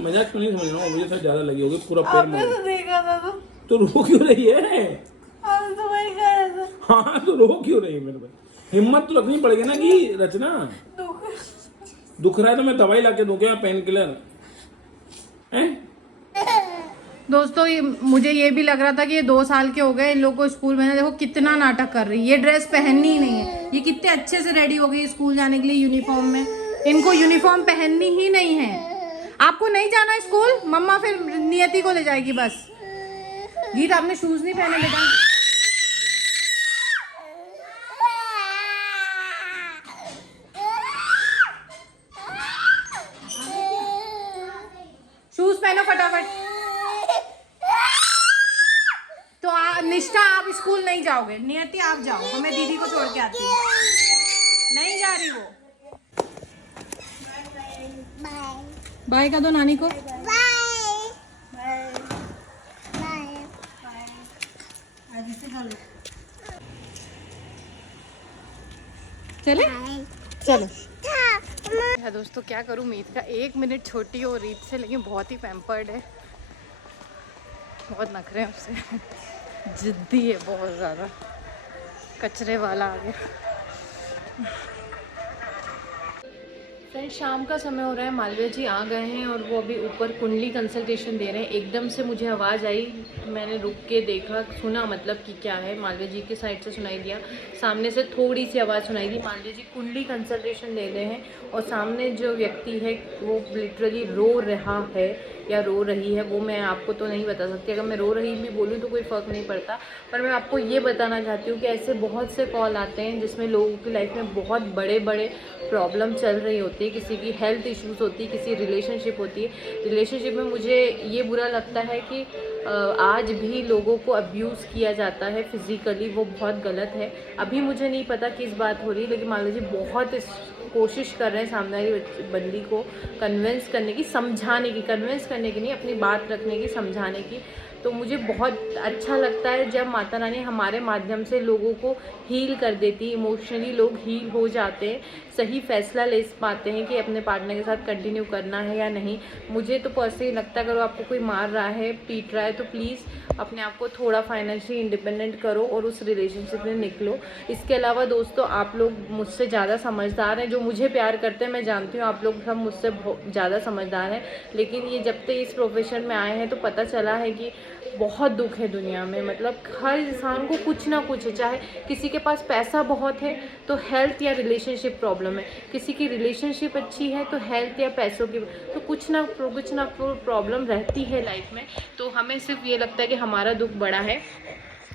मजाक तो नहीं समझ रहा हूँ, मुझे तो ज्यादा लगी होगी पूरा पैर आपने में। तो देखा था तो रो क्यों रही है? आपने तो वही कहा था। हाँ तो रो क्यों रही है मेरे को? हिम्मत तो रखनी पड़ेगी ना कि रचना दुख दुख रहा है तो मैं दवाई ला के दूंगा या पेन किलर है। दोस्तों ये मुझे ये भी लग रहा था कि ये 2 साल के हो गए इन लोगों को स्कूल में, देखो कितना नाटक कर रही है। ये ड्रेस पहननी ही नहीं है, ये कितने अच्छे से रेडी हो गई स्कूल जाने के लिए यूनिफॉर्म में। इनको यूनिफॉर्म पहननी ही नहीं है। आपको नहीं जाना स्कूल, मम्मा फिर नियति को ले जाएगी बस। गीत आपने शूज नहीं पहने बेटा। शूज पहनो फटाफट। तो निष्ठा आप स्कूल नहीं जाओगे, नियति आप जाओ, तो मैं दीदी को छोड़ के आती हूँ। नहीं जा रही वो। बाय का दो नानी को। चले चलो। दोस्तों क्या करूँ, मीत का 1 मिनट छोटी हो रीत से, लेकिन बहुत ही पैम्पर्ड है, बहुत नखरे हैं उससे। जिद्दी है बहुत ज़्यादा। कचरे वाला आ गया। फ्रेंड शाम का समय हो रहा है, मालवीय जी आ गए हैं और वो अभी ऊपर कुंडली कंसल्टेशन दे रहे हैं। एकदम से मुझे आवाज़ आई, मैंने रुक के देखा, सुना मतलब कि क्या है। मालवीय जी के साइड से सुनाई दिया, सामने से थोड़ी सी आवाज़ सुनाई दी। मालवीय जी कुंडली कंसल्टेशन दे रहे हैं और सामने जो व्यक्ति है वो लिटरली रो रहा है या रो रही है, वो मैं आपको तो नहीं बता सकती। अगर मैं रो रही भी बोलूँ तो कोई फ़र्क नहीं पड़ता, पर मैं आपको ये बताना चाहती हूँ कि ऐसे बहुत से कॉल आते हैं जिसमें लोगों की लाइफ में बहुत बड़े बड़े प्रॉब्लम चल रही होती है। किसी की हेल्थ इश्यूज़ होती है, किसी रिलेशनशिप होती है। रिलेशनशिप में मुझे ये बुरा लगता है कि आज भी लोगों को अब्यूज़ किया जाता है फिज़िकली, वो बहुत गलत है। अभी मुझे नहीं पता किस बात हो रही, लेकिन मान लीजिए बहुत कोशिश कर रहे हैं सामने वाली बंदी को कन्विंस करने की, समझाने की, कन्विंस करने की नहीं, अपनी बात रखने की, समझाने की। तो मुझे बहुत अच्छा लगता है जब माता रानी हमारे माध्यम से लोगों को हील कर देती है। इमोशनली लोग हील हो जाते हैं, सही फैसला ले पाते हैं कि अपने पार्टनर के साथ कंटिन्यू करना है या नहीं। मुझे तो पर्सनली लगता है अगर आपको कोई मार रहा है, पीट रहा है, तो प्लीज़ अपने आप को थोड़ा फाइनेंशियली इंडिपेंडेंट करो और उस रिलेशनशिप में निकलो। इसके अलावा दोस्तों आप लोग मुझसे ज़्यादा समझदार हैं, जो मुझे प्यार करते हैं। मैं जानती हूँ आप लोग सब मुझसे ज़्यादा समझदार हैं, लेकिन ये जब तक इस प्रोफेशन में आए हैं तो पता चला है कि बहुत दुख है दुनिया में। मतलब हर इंसान को कुछ ना कुछ है, चाहे किसी के पास पैसा बहुत है तो हेल्थ या रिलेशनशिप प्रॉब्लम है, किसी की रिलेशनशिप अच्छी है तो हेल्थ या पैसों की, तो कुछ ना प्रॉब्लम रहती है लाइफ में। तो हमें सिर्फ ये लगता है कि हमारा दुख बड़ा है,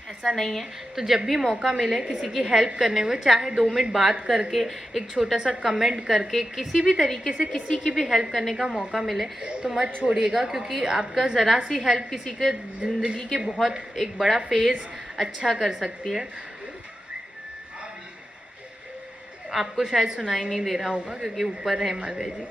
ऐसा नहीं है। तो जब भी मौका मिले किसी की हेल्प करने हुए, चाहे 2 मिनट बात करके, एक छोटा सा कमेंट करके, किसी भी तरीके से किसी की भी हेल्प करने का मौका मिले तो मत छोड़िएगा, क्योंकि आपका ज़रा सी हेल्प किसी के ज़िंदगी के बहुत एक बड़ा फेज़ अच्छा कर सकती है। आपको शायद सुनाई नहीं दे रहा होगा क्योंकि ऊपर है मालवीय जी।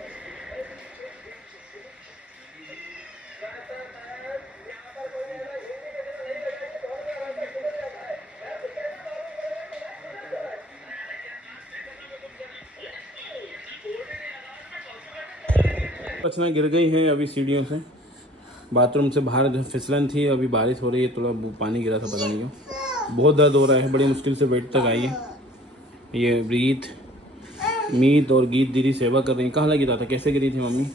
रचना गिर गई है अभी सीढ़ियों से, बाथरूम से बाहर जो फिसलन थी, अभी बारिश हो रही है, थोड़ा पानी गिरा था, पता नहीं क्यों। बहुत दर्द हो रहा है, बड़ी मुश्किल से बेड तक आई है। ये रीत, मीत और गीत दीदी सेवा कर रही है। कहाँ गिरा था, कैसे गिरी थी मम्मी?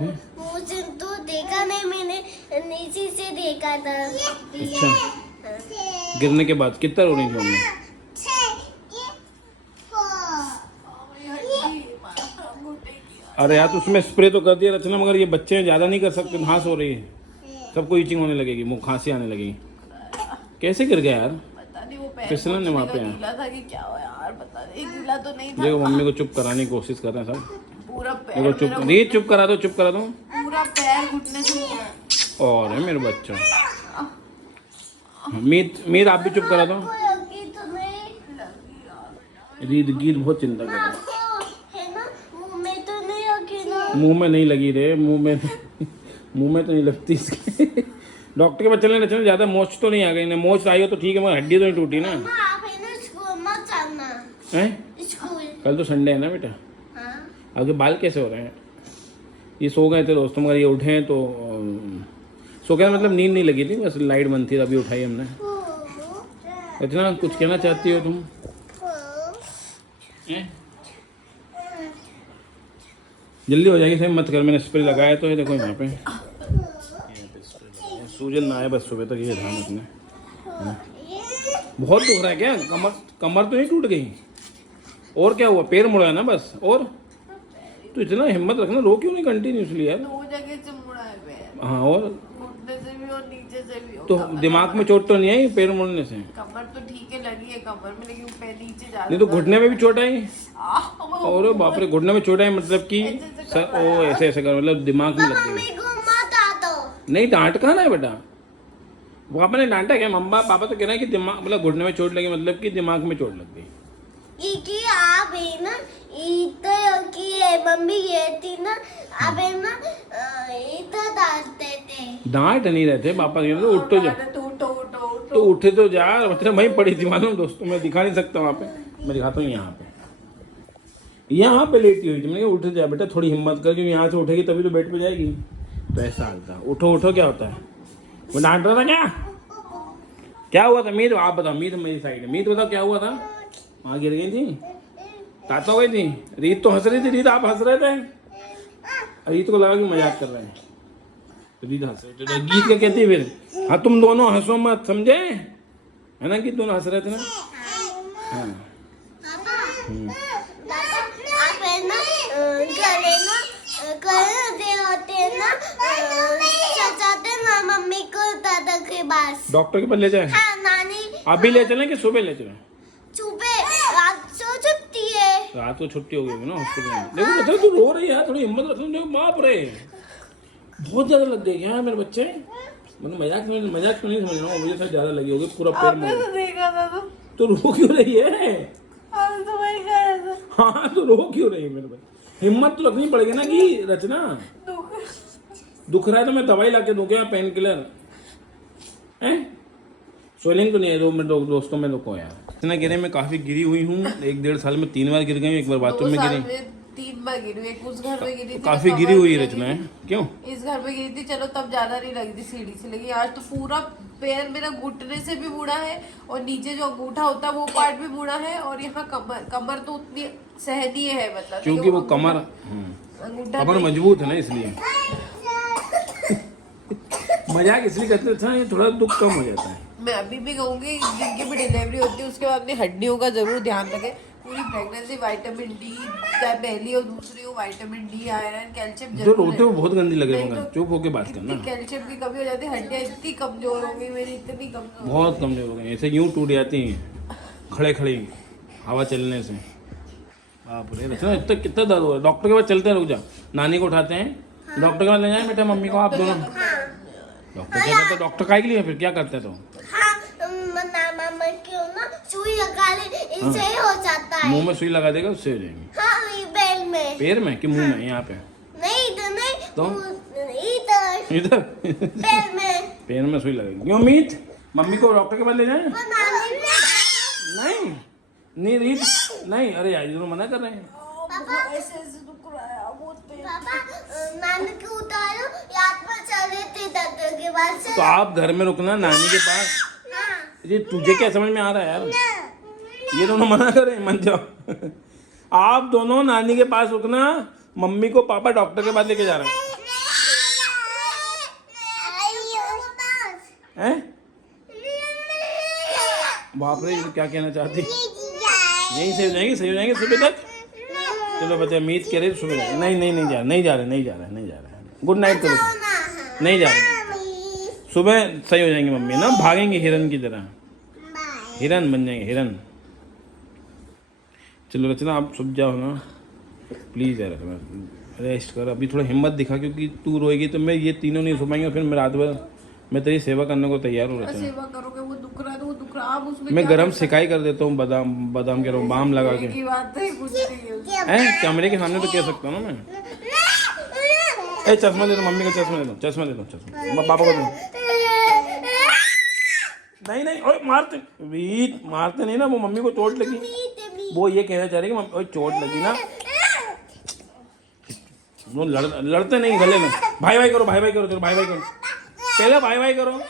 मुझे तो देखा नहीं, मैंने नीचे से देखा था। अच्छा, गिरने के बाद कितना रो रही थी मम्मी? अरे यार तो उसमें स्प्रे तो कर दिया रचना, मगर ये बच्चे ज़्यादा नहीं कर सकते, घास हो रही है, सबको ईचिंग होने लगेगी, मुँह खांसी आने लगेगी। कैसे गिर गया यार? पता नहीं वो पैर फिसलन ने वहाँ पे गीला था कि क्या हो यार, पता नहीं, गीला तो नहीं था। देखो मम्मी को चुप कराने की कोशिश कर रहे हैं सब। पूरा पैर देखो चुप, रीत चुप करा दो, चुप करा दो। पूरा पैर घुटने से। और है मेरे बच्चों। मीत, मीत आप भी चुप करा दो। रीत गीत बहुत चिंता कर रहा है। मुंह में नहीं लगी रे, मुंह में तो नहीं लगती इसके। डॉक्टर के बच्चे ने ज़्यादा मोच तो नहीं आ गई ना, मोच आई हो तो ठीक है, मगर हड्डी तो नहीं टूटी ना। हैं? कल तो संडे है ना बेटा। आगे बाल कैसे हो रहे हैं? ये सो गए थे दोस्तों, मगर ये उठे हैं तो सो गए मतलब नींद नहीं लगी थी, बस लाइट बंद थी, अभी उठाई हमने। इतना कुछ कहना चाहती हो तुम? जल्दी हो जाएगी, सही मत कर, मैंने स्प्रे लगाया तो है, देखो यहाँ पे सूजन ना आए बस सुबह तक, ये ध्यान रखना। बहुत दुख रहा है क्या? कमर तो नहीं टूट गई? और क्या हुआ? पैर मुड़ा है ना बस? और तो इतना हिम्मत रखना, रो क्यों नहीं कंटिन्यूसली यार? 2 जगह से मुड़ा है पैर, हाँ, और घुटने से भी और नीचे से भी। तो दिमाग में चोट तो नहीं आई पैर मुड़ने से? कमर तो ठीक है, लगी है कमर में, लेकिन पैर नीचे जा नहीं तो घुटने में भी चोट आई? रहा और बाप रे, घुटने में चोट आई मतलब कि सर ओ ऐसे ऐसे कर, मतलब दिमाग में लग गई? मम्मी को मत डांटो। नहीं, डांट कहाँ है बेटा? पापा ने डांटा क्या? मम्मा पापा तो कह रहे हैं कि दिमाग मतलब घुटने में चोट लगी मतलब कि दिमाग में चोट लग गई। कि आप है ना इधर की मम्मी ये थी ना, आप है ना इधर डांटते थे। डांट नहीं रहते पापा, कह रहे उठ तो जा, तो उठे तो जा, मतलब वहीं पड़ी थी मालूम दोस्तों, मैं दिखा नहीं सकता वहाँ पे, मैं दिखाता हूँ यहाँ पे लेटी हुई थी। मैंने कहा उठ जा बेटा, थोड़ी हिम्मत कर, क्योंकि यहाँ से उठेगी तभी तो बेड पे जाएगी। तो ऐसा हाल था। उठो उठो, क्या होता है? वो डांट रहा था क्या हुआ था? मीत आप बताओ, मीत मेरी साइड है, मीत बताओ क्या हुआ था? वहाँ गिर गई थी, ताता हो गई थी? रीत तो हंस रही थी, रीत आप हंस रहे थे, रीत को लगा कि मजाक कर रहे हैं, तो रीत हंस रहे थे। गीत क्या कहती है फिर? हाँ तुम दोनों हंसो मत, समझे है ना, कि दोनों हंस रहे थे ना। हाँ आप है ना करे ना करते होते ना, सचाते ना मम्मी को दादा के पास, डॉक्टर के पास ले जाए? हाँ नानी। अभी ले चलें कि सुबह ले चलें? सुबह रात को छुट्टी है। रात को छुट्टी हो गई ना हॉस्पिटल में। देखो बच्चा तू रो रही है यार, थोड़ी हिम्मत रखो। देखो बाप रे, बहुत ज्यादा लग गई क्या मेरे बच्चे? मैंने मजाक तो नहीं समझ रहा हूँ, मुझे ज्यादा लगी होगी, पूरा पैर में। देखा था तो रो क्यों रही है? तो वही कह रहा था। हाँ तो रो क्यों रही है मेरे बच्चे? हिम्मत तो रखनी पड़ेगी ना कि रचना, दुख रहा है तो मैं दवाई ला के दूँ क्या, पेन किलर? स्वेलिंग तो नहीं है? दोस्तों में रुको यार, इतना गिरे मैं काफी गिरी हुई हूँ, 1-1.5 साल में 3 बार गिर गई हूँ, एक बार बाथरूम में गिरी, 3 बार गिरी हुई, उस घर में गिरी थी, काफी गिरी हुई है रचना है। क्यों? इस घर में गिरी थी, चलो तब ज्यादा नहीं लगी थी सीढ़ी से, लेकिन आज तो पूरा पैर मेरा घुटने से भी मुड़ा है, और नीचे जो अंगूठा होता है वो पार्ट भी मुड़ा है, और यहाँ कमर तो उतनी सहनीय है, मतलब क्योंकि वो कमर अंगूठा मजबूत है ना, इसलिए मजाक इसलिए करते थे, थोड़ा दुख कम हो जाता है। मैं अभी भी कहूंगी जिनकी भी डिलीवरी होती है उसके बाद अपनी हड्डियों का जरूर ध्यान रखें। पूरी प्रेगनेंसी विटामिन डी, चाहे पहली और दूसरी हो, विटामिन डी, आयरन, कैल्शियम जो जरूर रोते हो बहुत गंदी लगे, नहीं मगर तो चुप होके बात करना। कैल्शियम की कमी हो जाती है, हड्डियां इतनी कमजोर हो गई मेरी, इतनी कमजोर, बहुत कमजोर हो गई, ऐसे यूं टूट जाती हैं खड़े खड़े हवा चलने से। बाप रे रचना, इतना कितना दर्द हो रहा है? डॉक्टर के पास चलते हैं, रुक जा, नानी को उठाते हैं, डॉक्टर के पास ले जाए बेटा मम्मी को, आप दोनों। डॉक्टर क्या करते हैं? डॉक्टर काय के लिए फिर क्या करते हैं? तो मामा क्यों ना सुई लगा ले, इससे ही हो जाता है। मुंह में सुई लगा देगा, उससे हो जाएंगे। हाँ पैर में। पैर में कि मुंह में? यहाँ पे नहीं, इधर नहीं तो इधर इधर पैर में। पैर में सुई लगेगी। क्यों मीत? मम्मी को डॉक्टर के पास ले जाए? नहीं नहीं रीत नहीं, अरे यार ये मना कर रहे हैं। ऐसे दुख रहा है बहुत पेट। पापा नानी को उतारो, याद पर चले थे डॉक्टर के पास से। तो आप घर में रुकना नानी के पास। ये तुझे क्या समझ में आ रहा है यार? ये दोनों मना कर रहे हैं, मान जाओ। आप दोनों नानी के पास रुकना, मम्मी को पापा डॉक्टर के पास लेके जा रहे हैं। बाप रे, ये क्या कहना चाहती? यहीं से हो जाएंगे, सही हो जाएंगे सुबह तक। चलो बच्चा, मीत कह रहे सुबह जाए। नहीं जा रहे। गुड नाइट करो, नहीं जा रहे, सुबह सही हो जाएंगे मम्मी ना, भागेंगे हिरन की तरह, हिरन बन जाएंगे हिरन। चलो रचना आप सो जाओ ना प्लीज़ यार, रेस्ट कर, अभी थोड़ा हिम्मत दिखा, क्योंकि तू रोएगी तो मैं ये तीनों नहीं सो पाएंगे, फिर मैं रात भर मैं तेरी सेवा करने को तैयार हूँ रचना। सेवा करोगे, वो दुख रहा है तो वो दुख रहा, आप उसमें मैं गरम सिकाई कर देता हूँ, बादाम के बाम लगा के। की बात है, कुछ नहीं है। कैमरे के सामने तो कह सकता हूँ ना मैं। चश्मा दे दो मम्मी का, चश्मा दे दो पापा को दो। नहीं ओए मारते नहीं ना, वो मम्मी को चोट लगी, वो ये कहना चाह रही है कि ओए चोट लगी ना, लड़ते नहीं गले में। भाई भाई करो, भाई भाई करो, चलो भाई भाई करो, पहले भाई भाई करो।